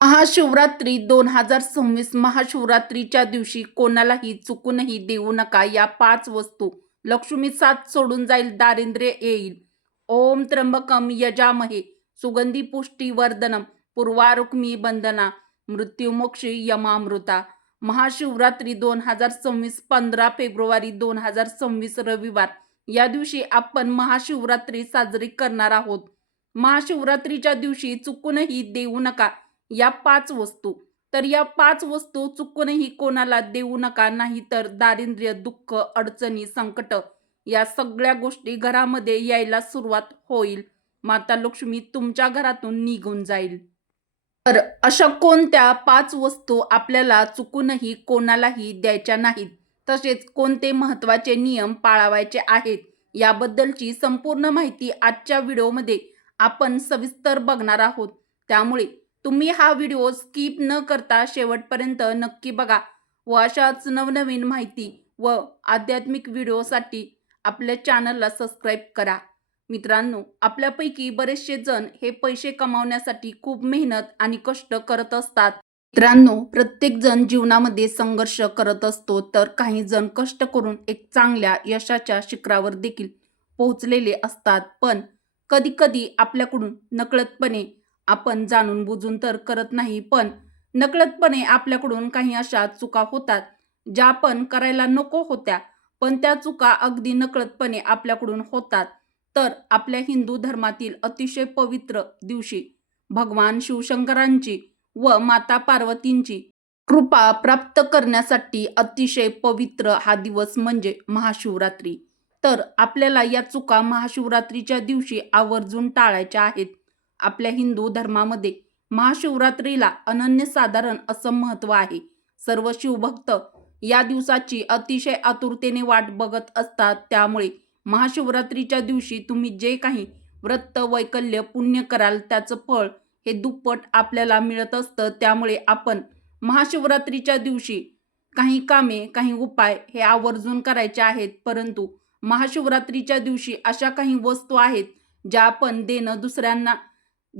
महाशिवरात्री दोन हजार सव्वीस महाशिवरात्रीच्या दिवशी कोणालाही चुकूनही देऊ नका या पाच वस्तू. लक्ष्मी साथ सोडून जाईल दारिद्र्य येईल. ओम त्र्यंबकम यजामहे. सुगंधी पुष्टी वर्धनम. पूर्वारुक्मी बंदना. मृत्युमोक्षी यमामृता. महाशिवरात्री दोन हजार सव्वीस पंधरा फेब्रुवारी दोन हजार सव्वीस रविवार. या दिवशी आपण महाशिवरात्री साजरी करणार आहोत. महाशिवरात्रीच्या दिवशी चुकूनही देऊ नका. या पाच वस्तू. तर या पाच वस्तू चुकूनही कोणाला देऊ नका नाही तर दारिद्र्य दुःख अडचणी संकट या सगळ्या गोष्टी घरामध्ये यायला सुरुवात होईल. माता लक्ष्मी तुमच्या घरातून निघून जाईल. तर अशा कोणत्या पाच वस्तू आपल्याला चुकूनही कोणालाही द्यायच्या नाहीत तसेच कोणते महत्त्वाचे नियम पाळावायचे आहेत याबद्दलची संपूर्ण माहिती आजच्या व्हिडिओमध्ये आपण सविस्तर बघणार आहोत. त्यामुळे तुम्ही हा व्हिडिओ स्किप न करता शेवटपर्यंत नक्की बघा व अशाच नवनवीन माहिती व आध्यात्मिक व्हिडिओसाठी आपल्या चॅनलला सबस्क्राईब करा. मित्रांनो आपल्यापैकी बरेचसे जण हे पैसे कमावण्यासाठी खूप मेहनत आणि कष्ट करत असतात. मित्रांनो प्रत्येक जण जीवनामध्ये संघर्ष करत असतो तर काही जण कष्ट करून एक चांगल्या यशाच्या शिखरावर देखील पोहोचलेले असतात. पण कधी कधी आपल्याकडून नकळतपणे आपण जाणून बुजून तर करत नाही पण नकळतपणे आपल्याकडून काही अशा चुका होतात ज्या आपण करायला नको होत्या पण त्या चुका अगदी नकळतपणे आपल्याकडून होतात. तर आपल्या हिंदू धर्मातील अतिशय पवित्र दिवशी भगवान शिवशंकरांची व माता पार्वतींची कृपा प्राप्त करण्यासाठी अतिशय पवित्र हा दिवस म्हणजे महाशिवरात्री. तर आपल्याला या चुका महाशिवरात्रीच्या दिवशी आवर्जून टाळायच्या आहेत. आपल्या हिंदू धर्मामध्ये महाशिवरात्रीला अनन्यसाधारण असं महत्त्व आहे. सर्व शिवभक्त या दिवसाची अतिशय आतुरतेने वाट बघत असतात. त्यामुळे महाशिवरात्रीच्या दिवशी तुम्ही जे काही व्रत वैकल्य पुण्य कराल त्याचं फळ हे दुप्पट आपल्याला मिळत असतं. त्यामुळे आपण महाशिवरात्रीच्या दिवशी काही कामे काही उपाय हे आवर्जून करायचे आहेत. परंतु महाशिवरात्रीच्या दिवशी अशा काही वस्तू आहेत ज्या आपण देणं दुसऱ्यांना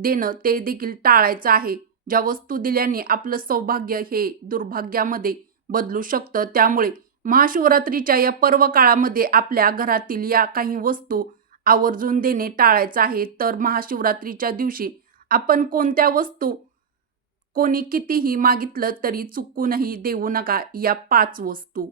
देणं ते देखील टाळायचं आहे. ज्या वस्तू दिल्याने आपलं सौभाग्य हे दुर्भाग्यामध्ये बदलू शकतं. त्यामुळे महाशिवरात्रीच्या या पर्व काळामध्ये आपल्या घरातील या काही वस्तू आवर्जून देणे टाळायचं आहे. तर महाशिवरात्रीच्या दिवशी आपण कोणत्या वस्तू कोणी कितीही मागितलं तरी चुकूनही देऊ नका या पाच वस्तू.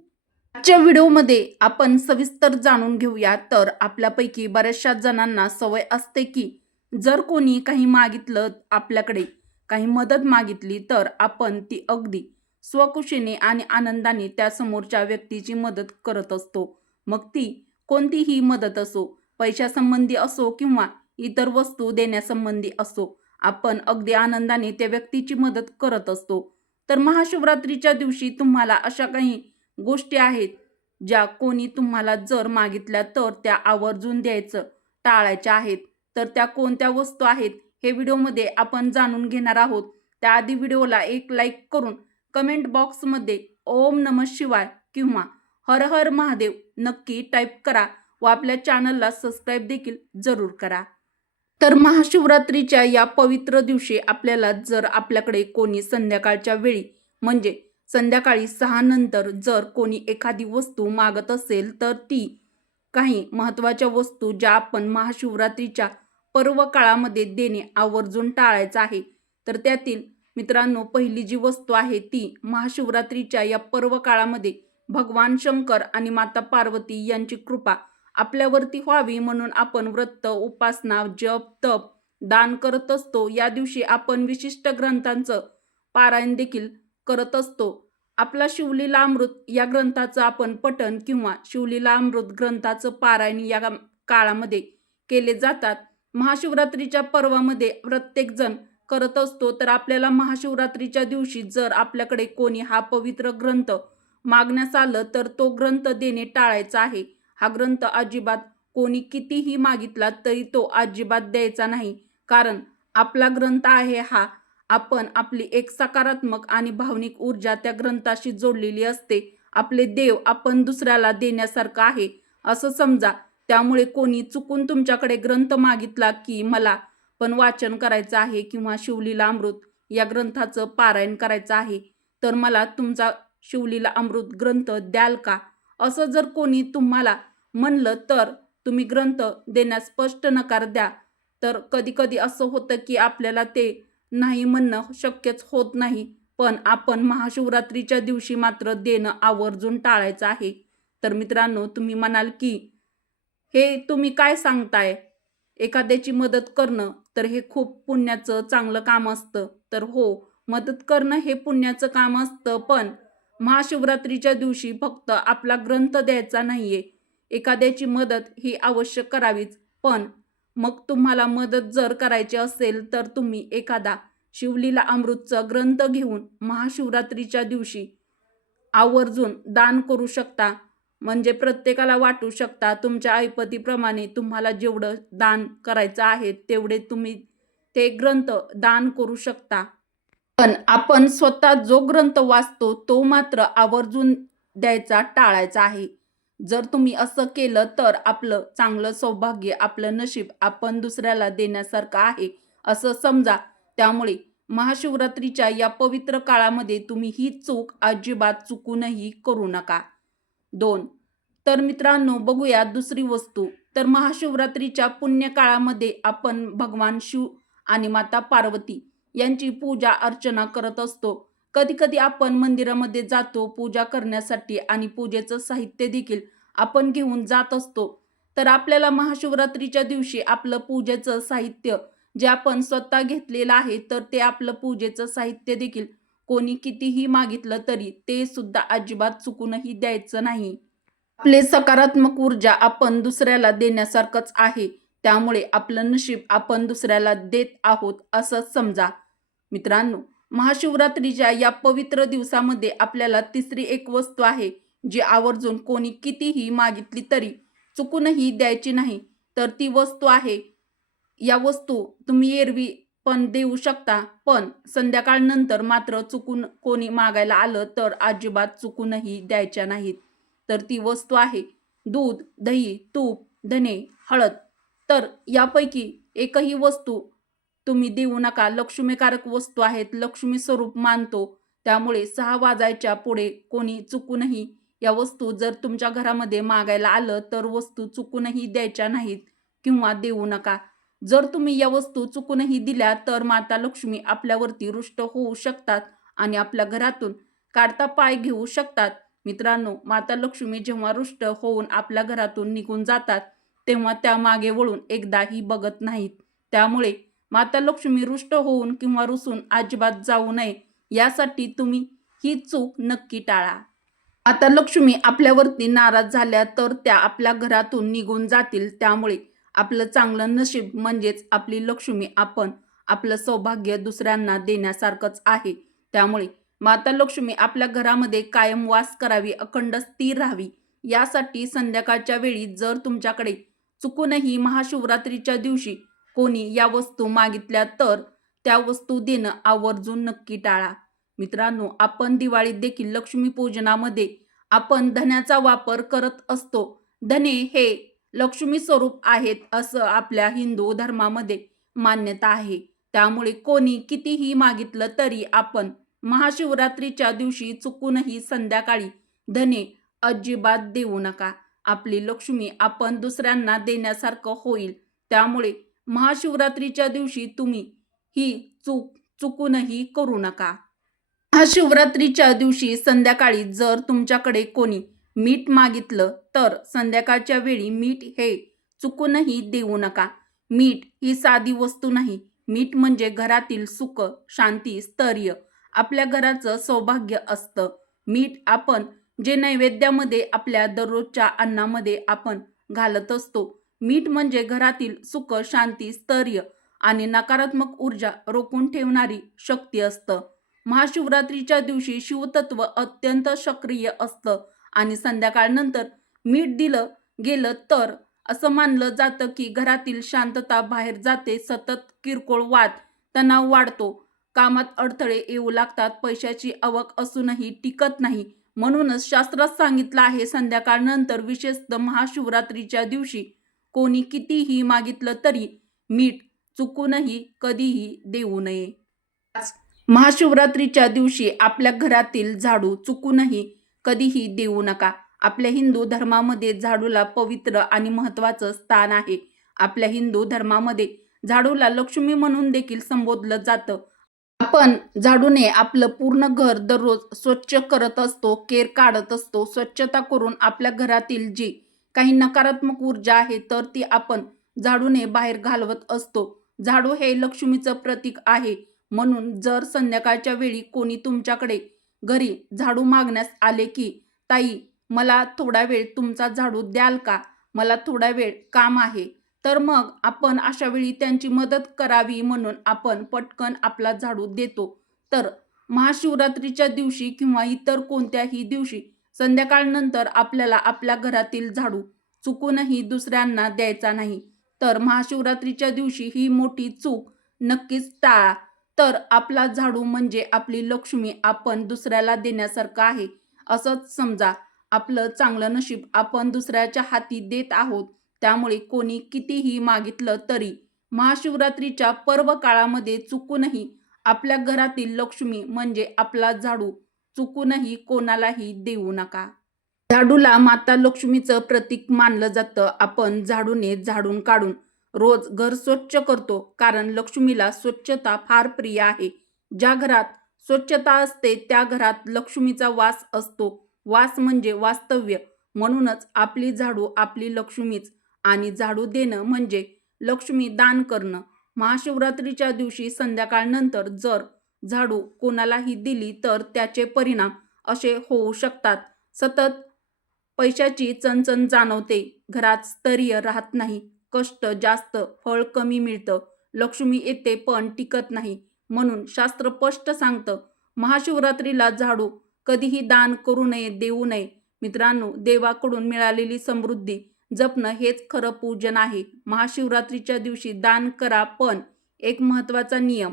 आजच्या व्हिडिओमध्ये आपण सविस्तर जाणून घेऊया. तर आपल्यापैकी बऱ्याचशा जणांना सवय असते की जर कोणी काही मागितलं आपल्याकडे काही मदत मागितली तर आपण ती अगदी स्वकुशीने आणि आनंदाने त्या समोरच्या व्यक्तीची मदत करत असतो. मग ती कोणतीही मदत असो पैशासंबंधी असो किंवा इतर वस्तू देण्यासंबंधी असो आपण अगदी आनंदाने त्या व्यक्तीची मदत करत असतो. तर महाशिवरात्रीच्या दिवशी तुम्हाला अशा काही गोष्टी आहेत ज्या कोणी तुम्हाला जर मागितल्या तर त्या आवर्जून द्यायचं टाळायच्या आहेत. तर त्या कोणत्या वस्तू आहेत हे व्हिडिओमध्ये आपण जाणून घेणार आहोत. त्याआधी व्हिडिओला एक लाईक करून कमेंट बॉक्समध्ये ओम नम शिवाय किंवा हर हर महादेव नक्की टाईप करा व आपल्या चॅनलला सबस्क्राईब देखील जरूर करा. तर महाशिवरात्रीच्या या पवित्र दिवशी आपल्याला जर आपल्याकडे कोणी संध्याकाळच्या वेळी म्हणजे संध्याकाळी सहा नंतर जर कोणी एखादी वस्तू मागत असेल तर ती काही महत्त्वाच्या वस्तू ज्या आपण महाशिवरात्रीच्या पर्व काळामध्ये देणे आवर्जून टाळायचं आहे. तर त्यातील मित्रांनो पहिली जी वस्तू आहे ती महाशिवरात्रीच्या या पर्व काळामध्ये भगवान शंकर आणि माता पार्वती यांची कृपा आपल्यावरती व्हावी म्हणून आपण व्रत उपासना जप तप दान करत असतो. या दिवशी आपण विशिष्ट ग्रंथांचं पारायण देखील करत असतो. आपला शिवलीला अमृत या ग्रंथाचं आपण पठण किंवा शिवलीला अमृत ग्रंथाचं पारायण या काळामध्ये केले जातात. महाशिवरात्रीच्या पर्वामध्ये प्रत्येकजण करत असतो तर आपल्याला महाशिवरात्रीच्या दिवशी जर आपल्याकडे कोणी हा पवित्र ग्रंथ मागण्यास आलं तर तो ग्रंथ देणे टाळायचा आहे. हा ग्रंथ अजिबात कोणी कितीही मागितला तरी तो अजिबात द्यायचा नाही. कारण आपला ग्रंथ आहे हा आपण आपली एक सकारात्मक आणि भावनिक ऊर्जा त्या ग्रंथाशी जोडलेली असते. आपले देव आपण दुसऱ्याला देण्यासारखं आहे. असं समजा त्यामुळे कोणी चुकून तुमच्याकडे ग्रंथ मागितला की मला पण वाचन करायचं आहे किंवा शिवलीला अमृत या ग्रंथाचं पारायण करायचं आहे तर मला तुमचा शिवलीला अमृत ग्रंथ द्याल का? असं जर कोणी तुम्हाला म्हणलं तर तुम्ही ग्रंथ देण्यास स्पष्ट नकार द्या. तर कधी कधी असं होतं की आपल्याला ते नाही म्हणणं शक्यच होत नाही पण आपण महाशिवरात्रीच्या दिवशी मात्र देणं आवर्जून टाळायचं आहे. तर मित्रांनो तुम्ही म्हणाल की हे तुम्ही काय सांगताय? एखाद्याची मदत करणं तर हे खूप पुण्याचं चांगलं काम असतं. तर हो मदत करणं हे पुण्याचं काम असतं पण महाशिवरात्रीच्या दिवशी फक्त आपला ग्रंथ द्यायचा नाहीये. एखाद्याची मदत ही अवश्य करावीच. पण मग तुम्हाला मदत जर करायची असेल तर तुम्ही एखादा शिवलीला अमृतचा ग्रंथ घेऊन महाशिवरात्रीच्या दिवशी आवर्जून दान करू शकता. म्हणजे प्रत्येकाला वाटू शकता तुमच्या ऐपतीप्रमाणे तुम्हाला जेवढं दान करायचं आहे तेवढे तुम्ही ते ग्रंथ दान करू शकता. पण आपण स्वतः जो ग्रंथ वाचतो तो मात्र आवर्जून द्यायचा टाळायचा आहे. जर तुम्ही असं केलं तर आपलं चांगलं सौभाग्य आपलं नशीब आपण दुसऱ्याला देण्यासारखं आहे असं समजा. त्यामुळे महाशिवरात्रीच्या या पवित्र काळामध्ये तुम्ही ही चूक अजिबात चुकूनही करू नका. दोन. तर मित्रांनो बघूया दुसरी वस्तू. तर महाशिवरात्रीच्या पुण्य काळामध्ये आपण भगवान शिव आणि माता पार्वती यांची पूजा अर्चना करत असतो. कधी कधी आपण मंदिरामध्ये जातो पूजा करण्यासाठी आणि पूजेचं साहित्य देखील आपण घेऊन जात असतो. तर आपल्याला महाशिवरात्रीच्या दिवशी आपलं पूजेचं साहित्य जे आपण स्वतः घेतलेलं आहे तर ते आपलं पूजेचं साहित्य देखील कोणी कितीही मागितलं तरी ते सुद्धा अजिबात चुकूनही द्यायचं नाही. आपले सकारात्मक ऊर्जा आपण दुसऱ्याला देण्यासारखंच आहे. त्यामुळे आपलं नशीब आपण दुसऱ्याला देत आहोत असं समजा. मित्रांनो महाशिवरात्रीच्या या पवित्र दिवसामध्ये आपल्याला तिसरी एक वस्तू आहे जी आवर्जून कोणी कितीही मागितली तरी चुकूनही द्यायची नाही. तर ती वस्तू आहे. या वस्तू तुम्ही एरवी पण देऊ शकता. पण संध्याकाळनंतर मात्र चुकून कोणी मागायला आलं तर अजिबात चुकूनही द्यायच्या नाहीत. तर ती वस्तू आहे. दूध दही तूप धने हळद. तर यापैकी एकही वस्तू तुम्ही देऊ नका. लक्ष्मीकारक वस्तू आहेत. लक्ष्मी स्वरूप मानतो. त्यामुळे सहा वाजायच्या पुढे कोणी चुकूनही या वस्तू जर तुमच्या घरामध्ये मागायला आलं तर वस्तू चुकूनही द्यायच्या नाहीत किंवा देऊ नका. जर तुम्ही या वस्तू चुकूनही दिल्या तर माता लक्ष्मी आपल्यावरती रुष्ट होऊ शकतात आणि आपल्या घरातून काढता पाय घेऊ शकतात. मित्रांनो माता लक्ष्मी जेव्हा रुष्ट होऊन आपल्या घरातून निघून जातात तेव्हा त्या मागे वळून एकदाही बघत नाहीत. त्यामुळे माता लक्ष्मी रुष्ट होऊन किंवा रुसून अजिबात जाऊ नये यासाठी तुम्ही ही चूक नक्की टाळा. माता लक्ष्मी आपल्यावरती नाराज झाल्या तर त्या आपल्या घरातून निघून जातील. त्यामुळे आपलं चांगलं नशीब म्हणजेच आपली लक्ष्मी आपण आपलं सौभाग्य दुसऱ्यांना देण्यासारखंच आहे. त्यामुळे माता लक्ष्मी आपल्या घरामध्ये कायम वास करावी अखंड स्थिर राहावी. यासाठी संध्याकाळच्या वेळी जर तुमच्याकडे चुकूनही महाशिवरात्रीच्या दिवशी कोणी या वस्तू मागितल्या तर त्या वस्तू देणं आवर्जून नक्की टाळा. मित्रांनो आपण दिवाळीत देखील लक्ष्मीपूजनामध्ये आपण धन्याचा वापर करत असतो. धने हे लक्ष्मी स्वरूप आहेत असं आपल्या हिंदू धर्मामध्ये मान्यता आहे. त्यामुळे कोणी कितीही मागितलं तरी आपण महाशिवरात्रीच्या दिवशी चुकूनही संध्याकाळी धने अजिबात देऊ नका. आपली लक्ष्मी आपण दुसऱ्यांना देण्यासारखं होईल. त्यामुळे महाशिवरात्रीच्या दिवशी तुम्ही ही चूक चुकूनही करू नका. महाशिवरात्रीच्या दिवशी संध्याकाळी जर तुमच्याकडे कोणी मीठ मागितलं तर संध्याकाळच्या वेळी मीठ हे चुकूनही देऊ नका. मीठ ही साधी वस्तू नाही. मीठ म्हणजे घरातील सुख शांती स्थैर्य. आपल्या घराचं सौभाग्य असतं. मीठ आपण जे नैवेद्यामध्ये आपल्या दररोजच्या अन्नामध्ये आपण घालत असतो. मीठ म्हणजे घरातील सुख शांती स्थैर्य आणि नकारात्मक ऊर्जा रोखून ठेवणारी शक्ती असतं. महाशिवरात्रीच्या दिवशी शिवतत्व अत्यंत सक्रिय असतं. आणि संध्याकाळनंतर मीठ दिलं गेलं तर असं मानलं जातं की घरातील शांतता बाहेर जाते सतत किरकोळ वाद तणाव वाढतो. कामात अडथळे येऊ लागतात पैशाची आवक असूनही टिकत नाही. म्हणूनच शास्त्रात सांगितलं आहे संध्याकाळनंतर विशेषतः महाशिवरात्रीच्या दिवशी कोणी कितीही मागितलं तरी मीठ चुकूनही कधीही देऊ नये. महाशिवरात्रीच्या दिवशी आपल्या घरातील झाडू चुकूनही कधीही देऊ नका. आपल्या हिंदू धर्मामध्ये झाडूला पवित्र आणि महत्त्वाचं स्थान आहे. आपल्या हिंदू धर्मामध्ये झाडूला लक्ष्मी म्हणून देखील संबोधलं जातं. आपण झाडूने आपलं पूर्ण घर दररोज स्वच्छ करत असतो केर काढत असतो स्वच्छता करून आपल्या घरातील जी काही नकारात्मक ऊर्जा आहे तर ती आपण झाडूने बाहेर घालवत असतो. झाडू हे लक्ष्मीचं प्रतीक आहे. म्हणून जर संध्याकाळच्या वेळी कोणी तुमच्याकडे घरी झाडू मागण्यास आले की ताई मला थोडा वेळ तुमचा झाडू द्याल का? मला थोडा वेळ काम आहे. तर मग आपण अशा वेळी त्यांची मदत करावी म्हणून आपण पटकन आपला झाडू देतो तर महाशिवरात्रीच्या दिवशी किंवा इतर कोणत्याही दिवशी संध्याकाळनंतर आपल्याला आपल्या घरातील झाडू चुकूनही दुसऱ्यांना द्यायचा नाही. तर महाशिवरात्रीच्या दिवशी ही मोठी चूक नक्कीच टाळा. तर आपला झाडू म्हणजे आपली लक्ष्मी आपण दुसऱ्याला देण्यासारखं आहे. असंच समजा आपलं चांगलं नशीब आपण दुसऱ्याच्या हाती देत आहोत. त्यामुळे कोणी कितीही मागितलं तरी महाशिवरात्रीच्या पर्व काळामध्ये चुकूनही आपल्या घरातील लक्ष्मी म्हणजे आपला झाडू चुकूनही कोणालाही देऊ नका. झाडूला माता लक्ष्मीचं प्रतीक मानलं जातं. आपण झाडूने झाडून काढून रोज घर स्वच्छ करतो कारण लक्ष्मीला स्वच्छता फार प्रिय आहे. ज्या घरात स्वच्छता असते त्या घरात लक्ष्मीचा वास असतो. वास म्हणजे वास्तव्य. म्हणूनच आपली झाडू आपली लक्ष्मीच आणि झाडू देणं म्हणजे लक्ष्मी दान करणं. महाशिवरात्रीच्या दिवशी संध्याकाळनंतर जर झाडू कोणालाही दिली तर त्याचे परिणाम असे होऊ शकतात. सतत पैशाची चणचण जाणवते. घरात स्तरीय राहत नाही. कष्ट जास्त फळ कमी मिळतं. लक्ष्मी येते पण टिकत नाही. म्हणून शास्त्र स्पष्ट सांगतं महाशिवरात्रीला झाडू कधीही दान करू नये देऊ नये. मित्रांनो देवाकडून मिळालेली समृद्धी जपणं हेच खरं पूजन आहे. महाशिवरात्रीच्या दिवशी दान करा पण एक महत्त्वाचा नियम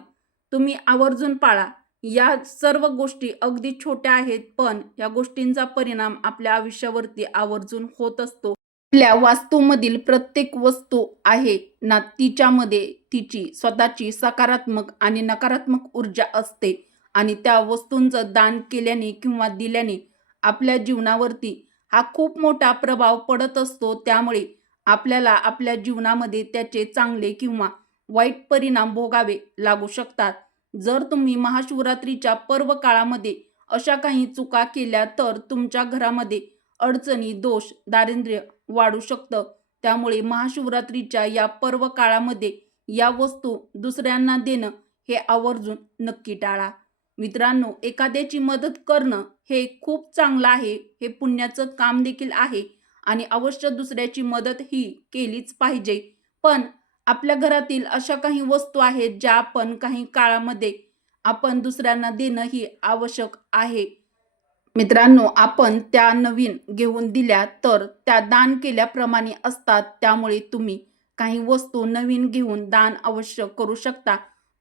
तुम्ही आवर्जून पाळा. या सर्व गोष्टी अगदी छोट्या आहेत पण या गोष्टींचा परिणाम आपल्या आयुष्यावरती आवर्जून होत असतो. आपल्या वास्तूमधील प्रत्येक वस्तू आहे ना तिच्यामध्ये तिची स्वतःची सकारात्मक आणि नकारात्मक ऊर्जा असते. आणि त्या वस्तूंचं दान केल्याने किंवा दिल्याने आपल्या जीवनावरती हा खूप मोठा प्रभाव पडत असतो. त्यामुळे आपल्याला आपल्या जीवनामध्ये त्याचे चांगले किंवा वाईट परिणाम भोगावे लागू शकतात. जर तुम्ही महाशिवरात्रीच्या पर्व काळामध्ये अशा काही चुका केल्या तर तुमच्या घरामध्ये अडचणी दोष दारिद्र्य वाढू शकतं. त्यामुळे महाशिवरात्रीच्या या पर्व काळामध्ये या वस्तू दुसऱ्यांना देणं हे आवर्जून नक्की टाळा. मित्रांनो एखाद्याची मदत करणं हे खूप चांगलं आहे हे पुण्याचं काम देखील आहे आणि अवश्य दुसऱ्याची मदत ही केलीच पाहिजे. पण आपल्या घरातील अशा काही वस्तू आहेत ज्या आपण काही काळामध्ये आपण दुसऱ्यांना देणं ही आवश्यक आहे. मित्रांनो आपण त्या नवीन घेऊन दिल्या तर त्या दान केल्याप्रमाणे असतात. त्यामुळे तुम्ही काही वस्तू नवीन घेऊन दान अवश्य करू शकता.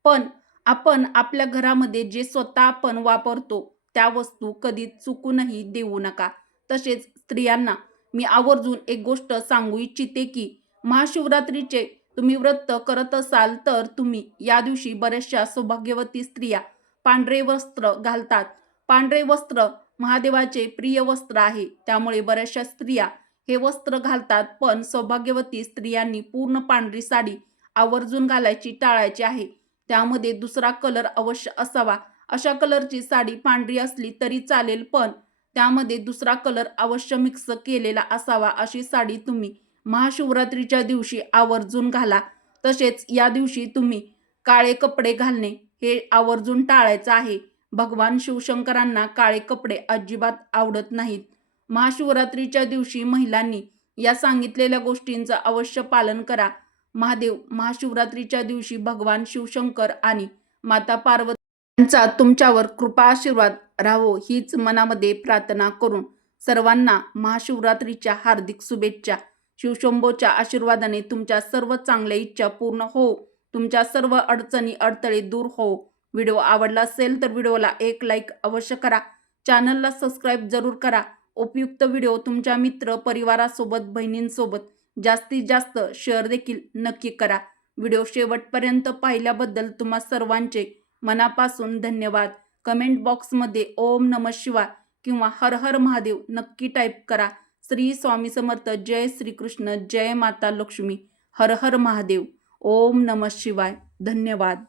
पण आपण आपल्या घरामध्ये जे स्वतः आपण वापरतो त्या वस्तू कधी चुकूनही देऊ नका. तसेच स्त्रियांना मी आवर्जून एक गोष्ट सांगू इच्छिते की महाशिवरात्रीचे तुम्ही व्रत करत असाल तर तुम्ही या दिवशी बऱ्याचशा सौभाग्यवती स्त्रिया पांढरे वस्त्र घालतात. पांढरे वस्त्र महादेवाचे प्रिय वस्त्र आहे. त्यामुळे बऱ्याचशा स्त्रिया हे वस्त्र घालतात पण सौभाग्यवती स्त्रियांनी पूर्ण पांढरी साडी आवर्जून घालायची टाळायची आहे. त्यामध्ये दुसरा कलर अवश्य असावा. अशा कलरची साडी पांढरी असली तरी चालेल पण त्यामध्ये दुसरा कलर अवश्य मिक्स केलेला असावा अशी साडी तुम्ही महाशिवरात्रीच्या दिवशी आवर्जून घाला. तसेच या दिवशी तुम्ही काळे कपडे घालणे हे आवर्जून टाळायचं आहे. भगवान शिवशंकरांना काळे कपडे अजिबात आवडत नाहीत. महाशिवरात्रीच्या दिवशी महिलांनी या सांगितलेल्या गोष्टींचं अवश्य पालन करा. महादेव महाशिवरात्रीच्या दिवशी भगवान शिवशंकर आणि माता पार्वती यांचा तुमच्यावर कृपा आशीर्वाद राहो हीच मनामध्ये प्रार्थना करून सर्वांना महाशिवरात्रीच्या हार्दिक शुभेच्छा. शिवशंभोच्या आशीर्वादाने तुमच्या सर्व चांगल्या इच्छा पूर्ण हो. तुमच्या सर्व अडचणी अडथळे दूर हो. व्हिडिओ आवडला असेल तर व्हिडिओला एक लाईक अवश्य करा. चॅनलला सबस्क्राईब जरूर करा. उपयुक्त व्हिडिओ तुमच्या मित्र परिवारासोबत बहिणींसोबत जास्तीत जास्त शेअर देखील नक्की करा. व्हिडिओ शेवटपर्यंत पाहिल्याबद्दल तुम्हा सर्वांचे मनापासून धन्यवाद. कमेंट बॉक्समध्ये ओम नम शिवाय किंवा हर हर महादेव नक्की टाईप करा. श्री स्वामी समर्थ जय श्रीकृष्ण जय माता लक्ष्मी हर हर महादेव. ओम नम शिवाय. धन्यवाद.